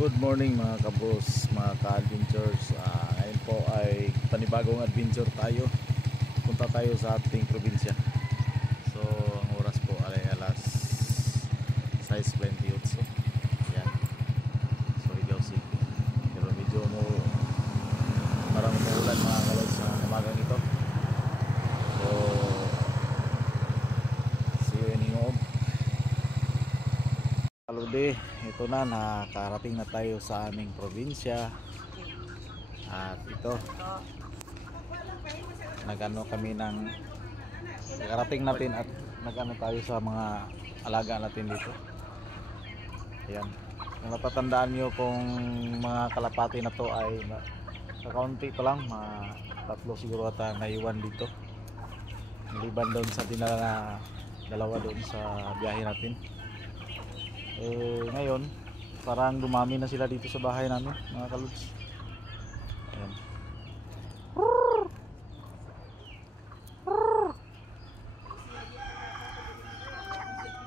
Good morning mga kabros, mga ka-adventures. Ngayon po ay panibagong adventure tayo. Punta tayo sa ating probinsya. So ang oras po ay alas 6:28. Ayan. So Igao City. Pero medyo parang umuulan mga kalod sa umagang ito. So see you in home. Kaludi, ito na, nakarating na tayo sa aming probinsya. At ito, nagano kami ng nakarating natin at nagano tayo sa mga alaga natin dito. Ayan, kung natatandaan nyo, kung mga kalapati na to ay kakaunti pa lang, mga tatlo siguro ata naiwan dito, maliban doon sa dinala na dalawa doon sa biyahe natin. Ngayon parang dumami na sila dito sa bahay namin mga kaluds. Ayan.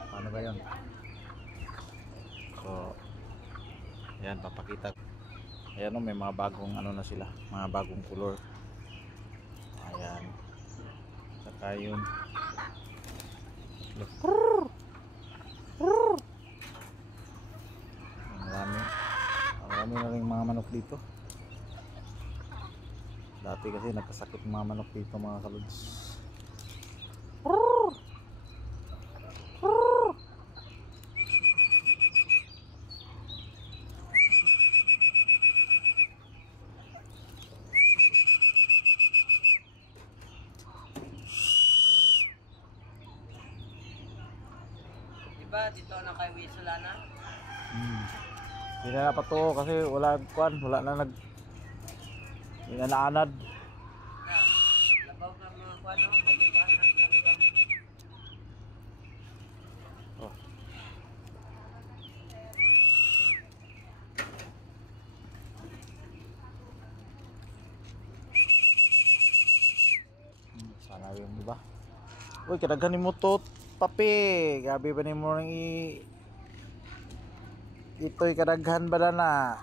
Paano ba yun? So ayan, papakita. Ayan, may mga bagong ano na sila, mga bagong color. Ayan, saka yun. Marami na rin mga manok dito. Dati kasi nagkasakit mga manok dito mga kaluds. Diba dito na kay Wisolana? Hindi na pa to kasi wala na hindi na naanad. Labaw ka mga kuano, magiba na lang. Oh. Sana yung diba? Uy, kadaghan mo to papi. Gabi ba ni mo nang ito'y kadaghan ba na?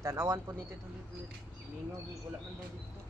Tanawan po nito tuloy. Ningo, wala man daw dito.